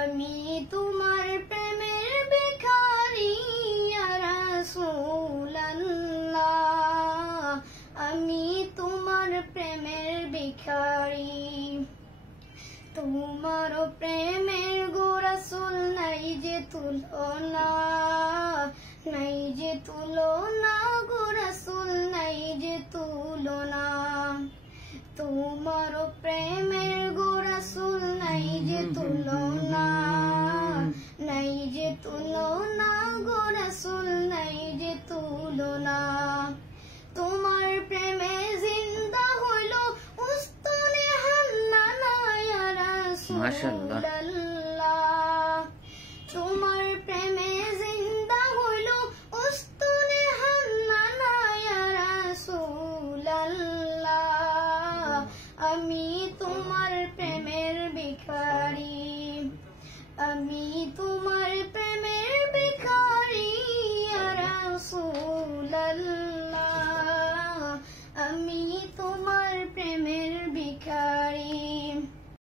আমি তোমার প্রেমের ভিখারি ইয়া রাসূলুল্লাহ, আমি তোমার প্রেমের ভিখারি। তোমার প্রেমের গো রাসূল নাই যে তুলনা, নাই যে তুলনা গো রাসূল, নাই যে তুলনা। তোমার প্রেমের গো রাসূল নাই যে তুলনা, নাই যে তুলনা গো রাসূল, নাই যে তুলনা। তোমার প্রেমে জিন্দা হইল উস্তনে হান্নানা ইয়া রাসূলুল্লাহ, তোমার প্রেমে জিন্দা হইল উস্তনে হান্নানা ইয়া রাসূলুল্লাহ, আমি তোমার প্রেমের ভিখারি। আমি